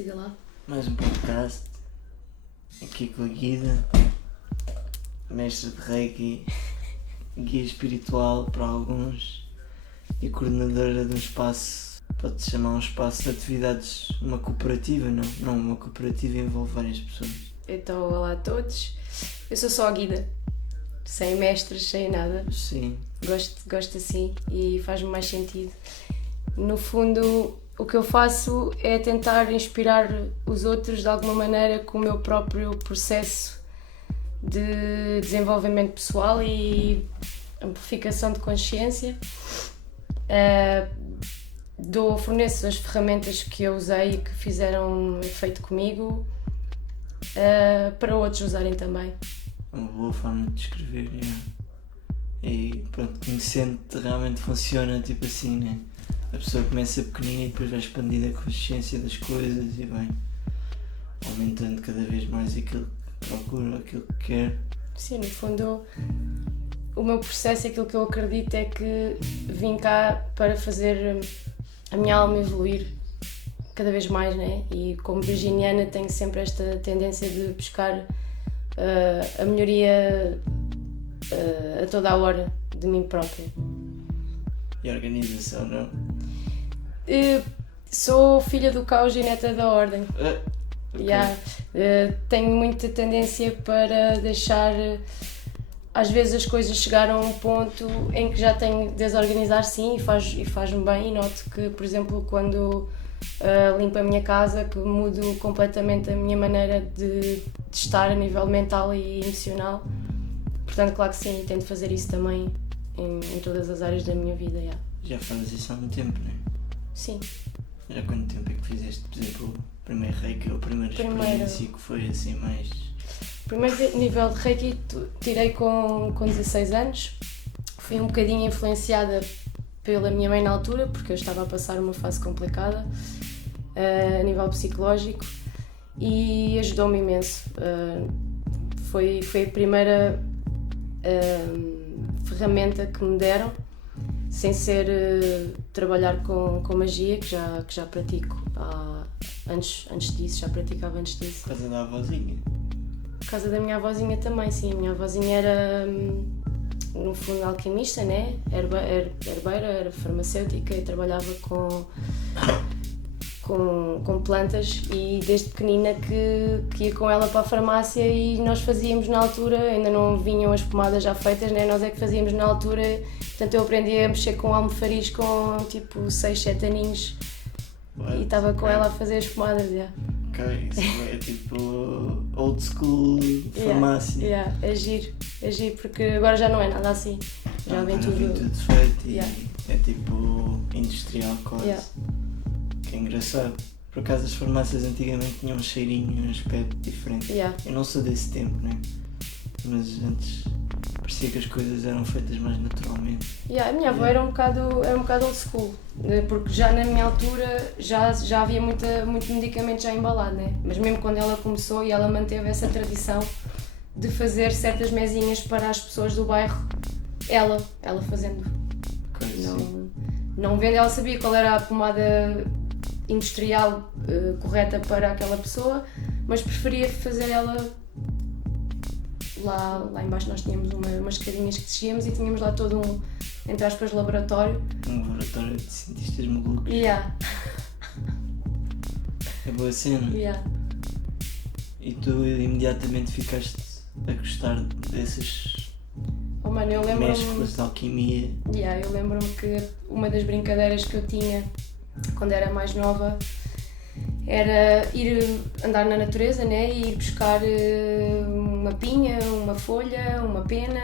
Siga lá. Mais um podcast, aqui com a Guida, mestre de Reiki, guia espiritual para alguns e coordenadora de um espaço, pode-se chamar um espaço de atividades, uma cooperativa, não uma cooperativa envolve várias pessoas. Então, olá a todos. Eu sou só a Guida, sem mestres, sem nada. Sim, Gosto assim e faz-me mais sentido. No fundo, o que eu faço é tentar inspirar os outros de alguma maneira com o meu próprio processo de desenvolvimento pessoal e amplificação de consciência. Forneço as ferramentas que eu usei e que fizeram efeito comigo para outros usarem também. uma boa forma de descrever, E pronto, conhecendo-te realmente funciona tipo assim, né? A pessoa começa pequenina e depois vai expandindo a consciência das coisas e vai aumentando cada vez mais aquilo que procura, aquilo que quer. Sim, no fundo, o meu processo, aquilo que eu acredito é que vim cá para fazer a minha alma evoluir cada vez mais, né? E como virginiana tenho sempre esta tendência de buscar a melhoria a toda a hora de mim própria. E a organização, não? Sou filha do caos e neta da ordem. Okay. Tenho muita tendência para deixar às vezes as coisas chegar a um ponto em que já tenho de desorganizar, sim, e faz-me bem, e noto que, por exemplo, quando limpo a minha casa, que mudo completamente a minha maneira de estar a nível mental e emocional. Portanto, claro que sim, tento fazer isso também em todas as áreas da minha vida. Já fazes isso há muito tempo, não é? Sim. Já há quanto tempo é que fizeste, por exemplo, o primeiro reiki ou a primeira experiência que foi assim mais... Primeiro nível de reiki tirei com 16 anos. Fui um bocadinho influenciada pela minha mãe na altura, porque eu estava a passar uma fase complicada a nível psicológico e ajudou-me imenso. Foi a primeira ferramenta que me deram, sem ser trabalhar com magia, que já pratico antes disso, já praticava antes disso. Por causa da avózinha? Por causa da minha avózinha também, sim. A minha avózinha era, no fundo, alquimista, né? Herbeira, era farmacêutica e trabalhava com plantas, e desde pequenina que ia com ela para a farmácia e nós fazíamos na altura, ainda não vinham as pomadas já feitas, né? Nós é que fazíamos na altura, portanto eu aprendi a mexer com almofariz com tipo 6, 7 aninhos. E estava com ela a fazer as pomadas. Ok, isso é tipo old school farmácia. É giro, porque agora já não é nada assim, já vem tudo feito e é tipo industrial quase. Que é engraçado. Por acaso as farmácias antigamente tinham um cheirinho, um aspecto diferente. Eu não sou desse tempo, né? Mas antes parecia que as coisas eram feitas mais naturalmente. A minha avó era um bocado old school, porque já na minha altura já havia muito medicamento já embalado, né? Mas mesmo quando ela começou, e ela manteve essa tradição de fazer certas mesinhas para as pessoas do bairro, ela fazendo. Não vendo, ela sabia qual era a pomada industrial correta para aquela pessoa, mas preferia fazer ela lá embaixo. Nós tínhamos umas escadinhas que descíamos e tínhamos lá todo entre aspas, laboratório. Um laboratório de cientistas malucos. É boa cena. E tu imediatamente ficaste a gostar desses mesclas de alquimia. Eu lembro-me que uma das brincadeiras que eu tinha quando era mais nova era ir andar na natureza, né? E ir buscar uma pinha, uma folha, uma pena,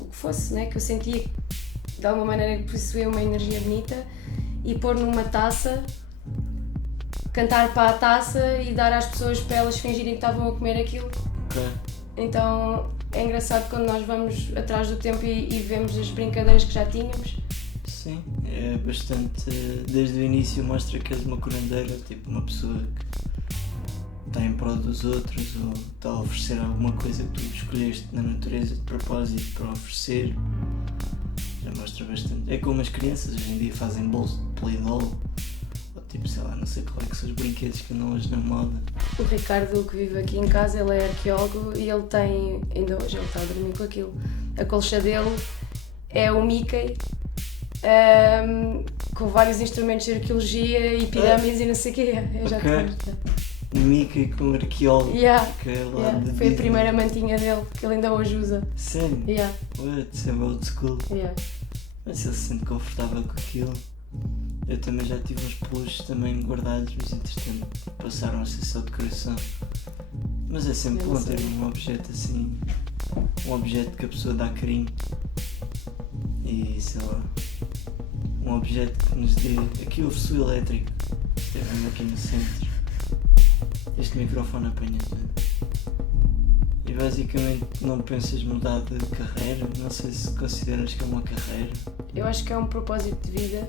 o que fosse, né? Que eu sentia de alguma maneira que possuía uma energia bonita, e pôr numa taça, cantar para a taça e dar às pessoas para elas fingirem que estavam a comer aquilo. Então é engraçado quando nós vamos atrás do tempo e vemos as brincadeiras que já tínhamos. Sim, é bastante. Desde o início mostra que és uma curandeira, tipo uma pessoa que está em prol dos outros ou está a oferecer alguma coisa que tu escolheste na natureza de propósito para oferecer. Já mostra bastante. É como as crianças hoje em dia fazem bolos de Play-Doh, ou Tipo, sei lá, não sei qual é que são os brinquedos que andam hoje na moda. O Ricardo, que vive aqui em casa, ele é arqueólogo e ele tem, ainda hoje ele está a dormir com aquilo, a colcha dele é o Mickey, com vários instrumentos de arqueologia e pirâmides e não sei o quê. Eu já te Ok. mostro. O Mickey com arqueólogo. Yeah, Que é lá yeah. de Foi a Disney. primeira mantinha dele, que ele ainda hoje usa. Sério? Yeah, What? Isso é old school. yeah. Mas se ele se sente confortável com aquilo. Eu também já tive uns peluches também guardados, mas entretanto passaram a ser só decoração. Mas é sempre Eu não bom ter sei. um objeto assim, um objeto que a pessoa dá carinho. E sei lá, um objeto que nos dê. Aqui o fio elétrico, esteve aqui no centro. Este microfone apanha tudo. E basicamente não pensas mudar de carreira? Não sei se consideras que é uma carreira. Eu acho que é um propósito de vida,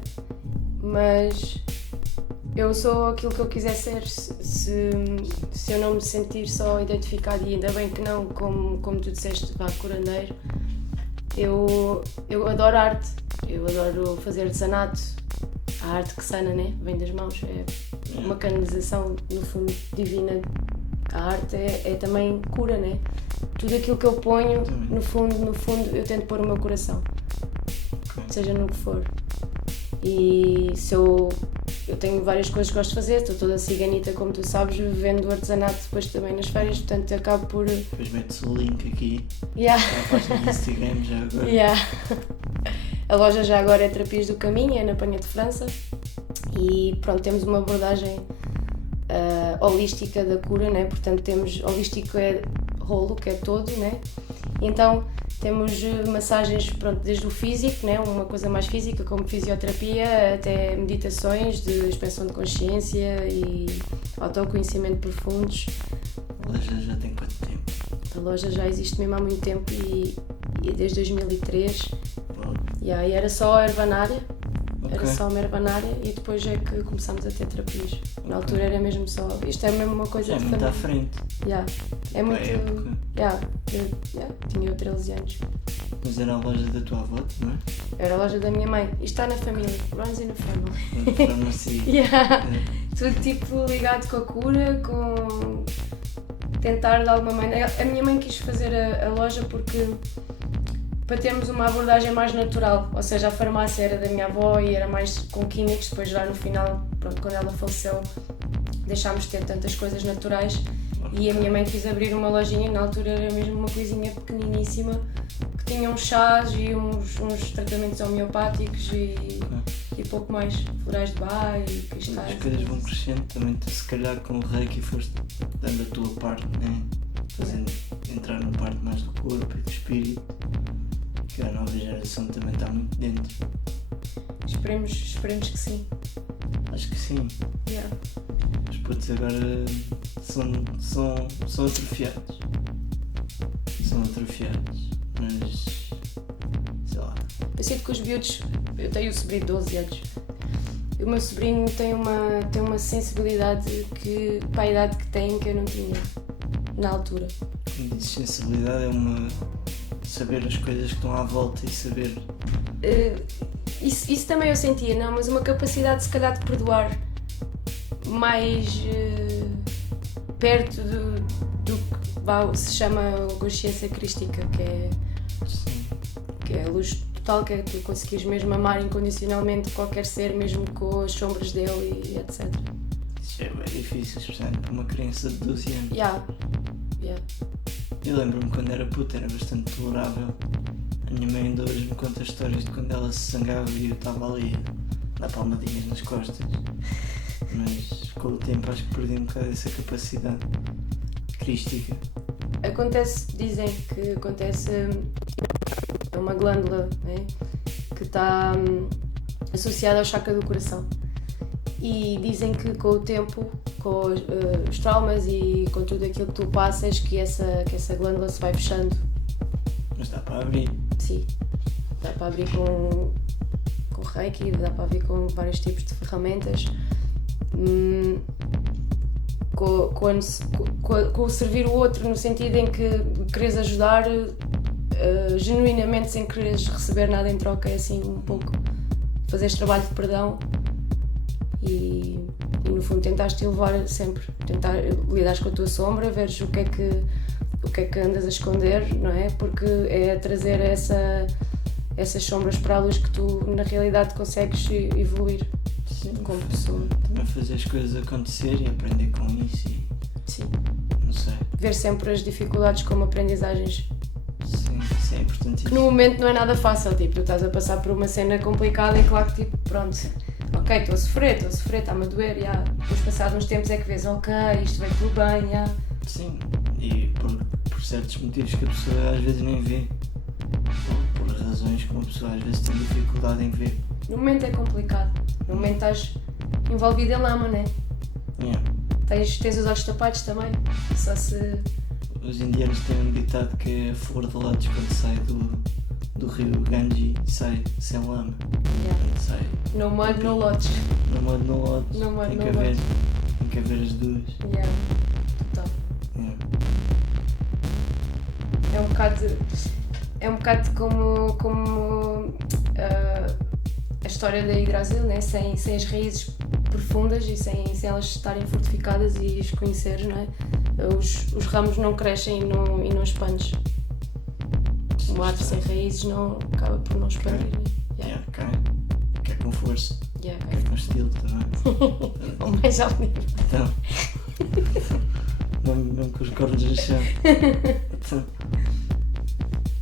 mas eu sou aquilo que eu quiser ser. Se eu não me sentir só identificado, e ainda bem que não, como tu disseste, curandeiro, eu adoro arte, eu adoro fazer artesanato, a arte que sana, né? Vem das mãos, é uma canalização, no fundo, divina. A arte é também cura, né? Tudo aquilo que eu ponho, no fundo, eu tento pôr o meu coração, seja no que for. E se eu tenho várias coisas que gosto de fazer, estou toda ciganita, como tu sabes, vendo artesanato depois também nas férias, portanto acabo por... Depois metes o link aqui Yeah. na página do Instagram já agora. Yeah. A loja já agora é Terapias do Caminho, é na Penha de França, e pronto, temos uma abordagem holística da cura, né? Portanto temos, holístico é rolo, que é todo, né? E então temos massagens, pronto, desde o físico, né? Uma coisa mais física, como fisioterapia, até meditações de expansão de consciência e autoconhecimento profundos. A loja já tem quanto tempo? A loja já existe mesmo há muito tempo e desde 2003. Bom, E aí era só a herbanária, ok. era só uma herbanária e depois é que começámos a ter terapias. Na altura era mesmo só, isto é mesmo uma coisa Já é de muito à família. frente. Yeah. É Tipo, muito... à época. Eu tinha 13 anos. Mas era a loja da tua avó, não é? Era a loja da minha mãe. Isto está na família. Runs in the family. Para não ser. Yeah. Tudo tipo ligado com a cura, com tentar de alguma maneira. A minha mãe quis fazer a loja porque para termos uma abordagem mais natural, ou seja, a farmácia era da minha avó e era mais com químicos, depois já no final, pronto, quando ela faleceu, deixámos de ter tantas coisas naturais e a minha mãe quis abrir uma lojinha, na altura era mesmo uma coisinha pequeniníssima, que tinha uns chás e uns tratamentos homeopáticos e pouco mais, florais de bar e cristais. As coisas vão crescendo, também tu, se calhar com o reiki foste dando a tua parte, né? Fazendo entrar na parte mais do corpo e do espírito, que a nova geração também está muito dentro. Esperemos que sim. Acho que sim. Yeah. Os putos agora são atrofiados. São atrofiados, mas sei lá. Eu sinto que os miúdos, eu tenho um sobrinho de 12 anos, e o meu sobrinho tem uma sensibilidade que, para a idade que tem, que eu não tinha na altura. Quando dizes sensibilidade é saber as coisas que estão à volta e saber. Isso também eu sentia, não, mas uma capacidade se calhar de perdoar mais perto do que se chama consciência crística, que é a luz total, que é tu conseguires mesmo amar incondicionalmente qualquer ser, mesmo com as sombras dele e etc. Isso é bem difícil, especialmente para uma criança de 12 anos. Yeah. Eu lembro-me quando era puta, era bastante tolerável. A minha mãe ainda hoje me conta histórias de quando ela se zangava e eu estava ali a dar palmadinhas nas costas. Mas com o tempo acho que perdi um bocado essa capacidade crística. Dizem que acontece, é uma glândula, né, que está associada ao chakra do coração. E dizem que com o tempo, com os traumas e com tudo aquilo que tu passas, que essa glândula se vai fechando. Mas dá para abrir. Sim, dá para abrir com reiki, dá para abrir com vários tipos de ferramentas. Com o servir o outro, no sentido em que queres ajudar genuinamente, sem quereres receber nada em troca, é assim um pouco fazeres trabalho de perdão e no fundo tentaste levar sempre, tentar lidares com a tua sombra, veres o que é que andas a esconder, não é? Porque é trazer essas sombras para a luz que tu na realidade consegues evoluir. Sim, como pessoa. Também fazer as coisas acontecer e aprender com isso e Sim. não sei. Ver sempre as dificuldades como aprendizagens. Sim, isso é Que importantíssimo. no momento não é nada fácil, tipo, tu estás a passar por uma cena complicada e claro que tipo, pronto, ok, estou a sofrer, está-me a doer, já. Depois passados uns tempos é que vês, ok, isto vai tudo bem, já. Sim, e por certos motivos que a pessoa às vezes nem vê. Ou por razões que uma pessoa às vezes tem dificuldade em ver. No momento é complicado, no momento estás envolvido em lama, né? Yeah. Tens os olhos tapados também, só se... Os indianos têm um ditado que é a flor de lótus quando sai do rio Ganges sai sem lama. Yeah. Quando sai No mud, no lotes. no mud, no lótus. No mud, Tem no que haver, lotes. tem que haver as duas. Yeah. Total. Yeah. É um bocado como a história da Yggdrasil, né? Sem as raízes profundas e sem elas estarem fortificadas e as conheceres, não é? Os ramos não crescem e não expandes. Uma árvore sem raízes não acaba por não expandir. Yeah, cai. Cai com força. Yeah, Cai com estilo também. Ou mais alto nível. Então. Não com os cornos no chão. Então.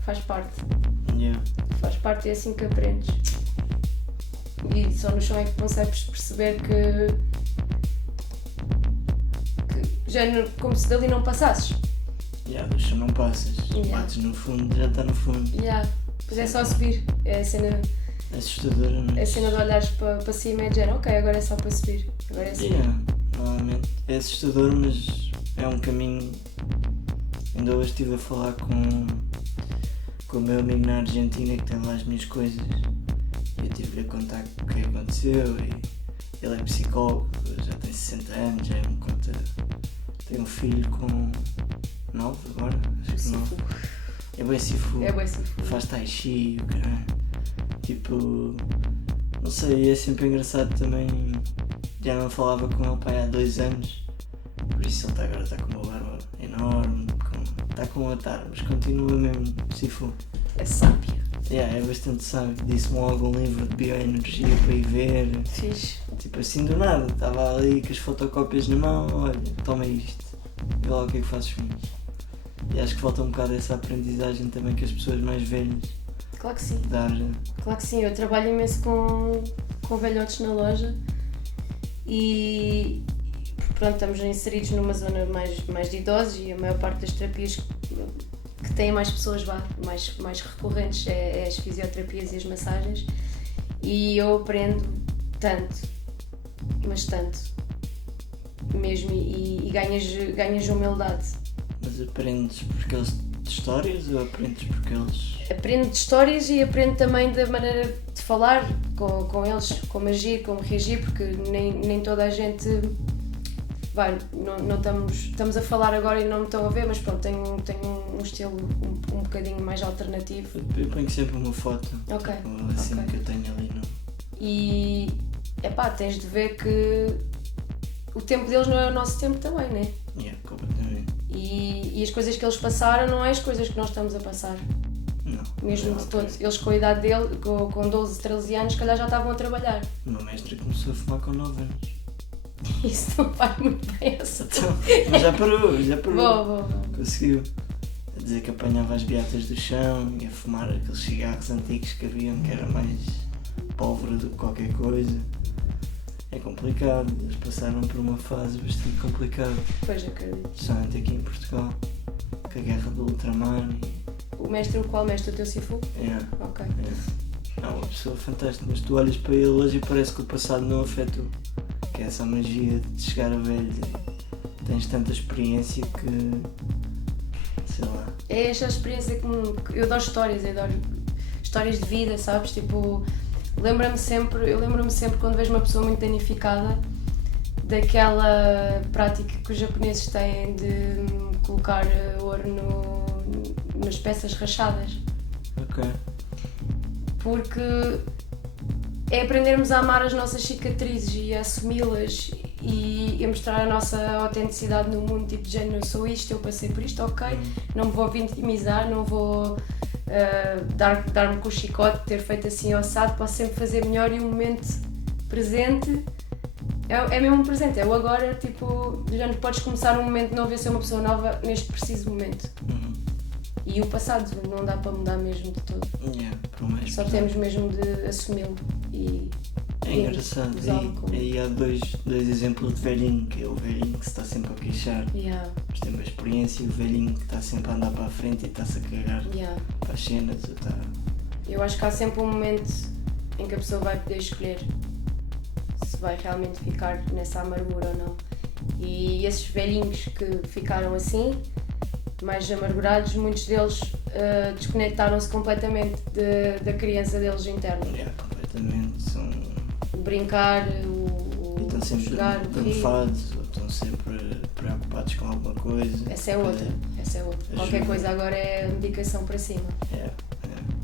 Faz parte. Yeah. Faz parte e é assim que aprendes. E só no chão é que consegues perceber que já como se dali não passasses. Yeah, do chão não passas. Yeah. Bates no fundo, já está no fundo. Yeah. Pois é só subir. É a cena Assustadora, mas... de olhares para cima e dizer, ok, agora é só para subir. Agora é subir. Yeah, normalmente é assustador, mas é um caminho. Ainda hoje estive a falar com o meu amigo na Argentina que tem lá as minhas coisas. E eu tive-lhe a contar o que aconteceu e ele é psicólogo, já tem 60 anos, já me conta. Tem um filho com 9 agora, acho que 9. É bué sifu. É bué sifu. Faz tai chi, o caralho. Tipo, não sei, é sempre engraçado também. Já não falava com ele pai há 2 anos, por isso ele agora está com uma barba enorme, está com um atar, mas continua mesmo sifu. É sábio. Yeah, é bastante sábio. Disse-me logo um livro de bioenergia para ir ver. Fixe. Tipo assim do nada, estava ali com as fotocópias na mão, olha, toma isto, vê lá o que é que fazes com isto. E acho que falta um bocado essa aprendizagem também que as pessoas mais velhas Claro que sim. dar. Claro que sim. Eu trabalho imenso com velhotes na loja e pronto, estamos inseridos numa zona mais de idosos e a maior parte das terapias que têm mais pessoas mais recorrentes é as fisioterapias e as massagens e eu aprendo tanto, mas tanto mesmo e ganhas humildade. Mas aprendes porque eles de histórias ou aprendes porque eles. Aprendo de histórias e aprendo também da maneira de falar com eles, como agir, como reagir, porque nem toda a gente vai, não estamos a falar agora e não me estão a ver, mas pronto, tenho um estilo um bocadinho mais alternativo. Eu ponho sempre uma foto, Ok, tipo, assim ok. que eu tenho ali no. E tens de ver que o tempo deles não é o nosso tempo também, né? Yeah, completamente. E as coisas que eles passaram não é as coisas que nós estamos a passar. Não. Mesmo não, de todos. Eles com a idade dele, com 12, 13 anos, se calhar já estavam a trabalhar. O meu mestre começou a fumar com 9 anos. Isso não faz muito bem essa. Então, mas já parou. Boa. Conseguiu. A dizer que apanhava as beatas do chão e a fumar aqueles cigarros antigos que haviam, que era mais pólvora do que qualquer coisa. É complicado, eles passaram por uma fase bastante complicada, Pois, acredito. especialmente aqui em Portugal, com a guerra do ultramar e... Qual mestre? O teu Sifu? Yeah, Ok. é uma pessoa fantástica, mas tu olhas para ele hoje e parece que o passado não afetou. Que é essa magia de chegar a velho, tens tanta experiência que... sei lá. É esta experiência que eu adoro histórias de vida, sabes? Tipo, eu lembro-me sempre quando vejo uma pessoa muito danificada daquela prática que os japoneses têm de colocar ouro nas peças rachadas. Ok. Porque é aprendermos a amar as nossas cicatrizes e a assumi-las e a mostrar a nossa autenticidade no mundo, tipo de género, eu sou isto, eu passei por isto, ok, não me vou vitimizar, não vou dar-me com o chicote, ter feito assim assado, posso sempre fazer melhor e o momento presente é mesmo um presente, é o agora, tipo, já não podes começar um momento novo e ser uma pessoa nova neste preciso momento. E o passado não dá para mudar mesmo de todo. Só temos mesmo de assumi-lo e é engraçado. E há dois exemplos de velhinho, que é o velhinho que se está sempre a queixar, mas tem uma experiência, e o velhinho que está sempre a andar para a frente e está-se a cagar para as cenas. Eu acho que há sempre um momento em que a pessoa vai poder escolher se vai realmente ficar nessa amargura ou não. E esses velhinhos que ficaram assim, mais amargurados, muitos deles desconectaram-se completamente da criança deles interna. Completamente. São... Brincar, estão sempre jogar, preocupados, ou estão sempre preocupados com alguma coisa. Essa é outra. Qualquer coisa agora é medicação para cima.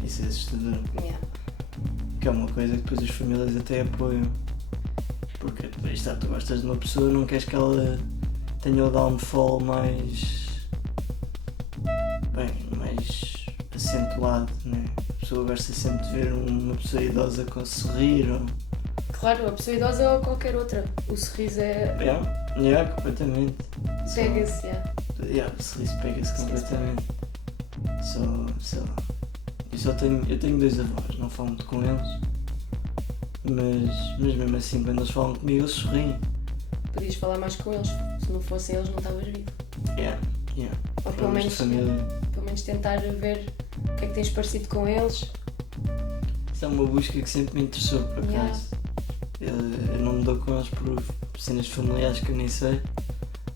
Isso é assustador. Que é uma coisa que depois as famílias até apoiam. Porque tu gostas de uma pessoa, não queres que ela tenha o downfall mais acentuado, né? A pessoa gosta sempre de ver uma pessoa idosa com sorrir. Claro, a pessoa idosa ou qualquer outra. O sorriso é. Completamente. Pega-se, o sorriso pega-se completamente. Sei lá. Eu tenho 2 avós, não falo muito com eles. Mas mesmo assim, quando eles falam comigo, eles sorriem. Podias falar mais com eles, se não fossem eles, não estavas vivo. Ou pelo menos tentar ver o que é que tens parecido com eles. Isso é uma busca que sempre me interessou, por acaso. Eu não me dou com eles por cenas familiares que eu nem sei,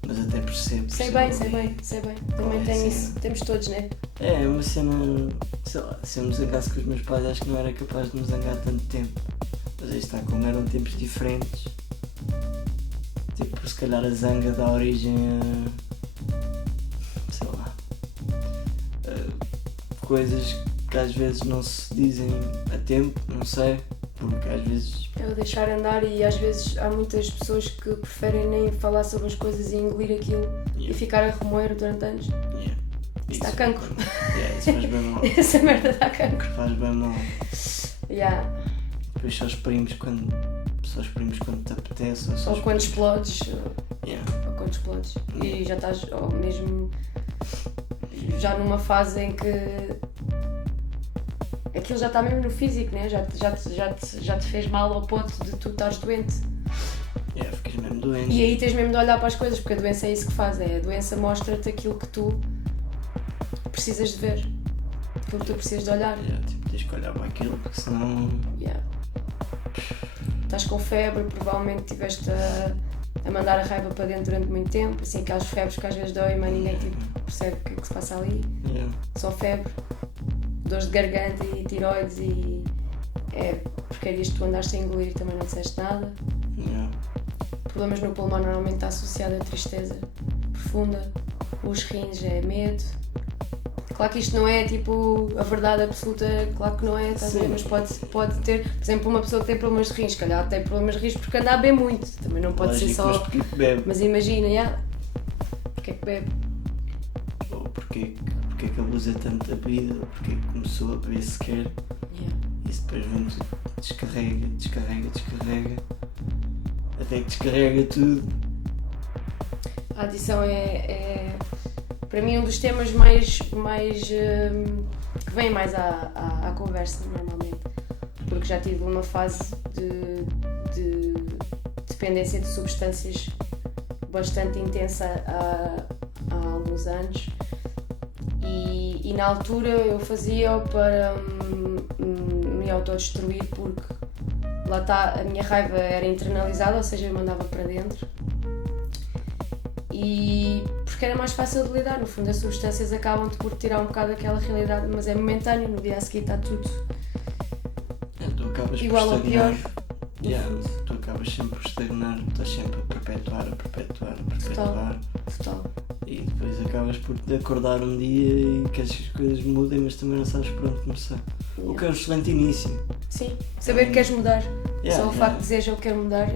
mas até percebo. Sei bem. Também tenho isso. Temos todos, né? É uma cena, sei lá, se eu me zangasse com os meus pais, acho que não era capaz de me zangar tanto tempo. Mas aí está, como eram tempos diferentes, tipo, se calhar a zanga dá origem a, sei lá, a coisas que às vezes não se dizem a tempo, não sei, porque às vezes... É o deixar andar e às vezes há muitas pessoas que preferem nem falar sobre as coisas e engolir aquilo e ficar a remoer durante anos. Isso dá cancro. Isso faz bem mal. Essa merda dá cancro. Faz bem mal. Depois só exprimos quando te apetece. Ou quando explodes. Ou quando explodes. E já estás mesmo já numa fase em que aquilo já está mesmo no físico, né? Já te fez mal ao ponto de tu estares doente. Ficas mesmo doente. E aí tens mesmo de olhar para as coisas, porque a doença é isso que faz. A doença mostra-te aquilo que tu precisas de ver. Aquilo que tu precisas de olhar. Tens que olhar para aquilo, porque senão... Estás com febre, provavelmente estiveste a mandar a raiva para dentro durante muito tempo, assim, aquelas febres que às vezes dói, mas ninguém percebe o que é que se passa ali. Só febre, dores de garganta e tiroides e porcarias que tu andaste a engolir, também não disseste nada. Problemas no pulmão normalmente está associado a tristeza profunda, os rins é medo. Claro que isto não é tipo a verdade absoluta, claro que não é, estás a ver? Mas pode ter, por exemplo, uma pessoa que tem problemas de rins, se calhar tem problemas de rins porque anda a beber muito, também não pode ser só. Mas porque bebe. Mas imagina, porque é que bebe? Ou porque é que abusa tanto da bebida, ou porque é que começou a beber sequer. Isso depois vem tudo, descarrega, até que descarrega tudo. A adição é para mim um dos temas mais que vem mais à conversa normalmente, porque já tive uma fase de dependência de substâncias bastante intensa há alguns anos e na altura eu fazia-o para me autodestruir, porque lá está, a minha raiva era internalizada, ou seja, eu mandava para dentro. E porque era mais fácil de lidar, no fundo as substâncias acabam-te por tirar um bocado daquela realidade, mas é momentâneo, no dia a seguir está tudo tu acabas igual ou pior. Tu acabas sempre por estagnar, estás sempre a perpetuar. Total. E depois acabas por acordar um dia e queres que as coisas mudem, mas também não sabes por onde começar. O que é um excelente início. Sim, saber que queres mudar. Yeah, Só o facto de dizer eu quero mudar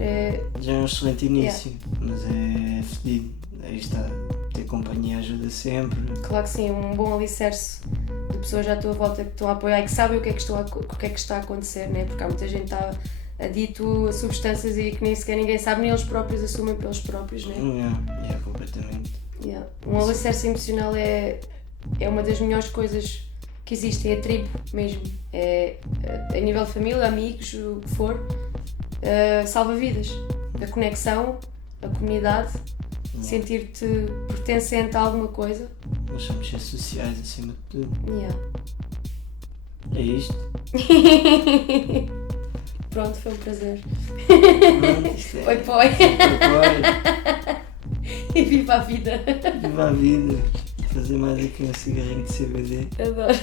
já é um excelente início, mas é fedido. Aí está, ter companhia ajuda sempre. Claro que sim, um bom alicerce de pessoas à tua volta que estão a apoiar e que sabem o que é que está a acontecer, né? Porque há muita gente que está adito a substâncias e que nem sequer ninguém sabe, nem eles próprios assumem pelos próprios, né? Completamente. Yeah. Um alicerce emocional é uma das melhores coisas que existem, é tribo mesmo. É, a nível de família, amigos, o que for, salva vidas. A conexão, a comunidade, sentir-te pertencente a alguma coisa. Nós somos seres sociais acima de tudo. Yeah. É isto. Pronto, foi um prazer. Isto é... Oi, poi. Oi. E viva a vida. Viva a vida. Fazer mais aqui um cigarrinho de CBD. Adoro.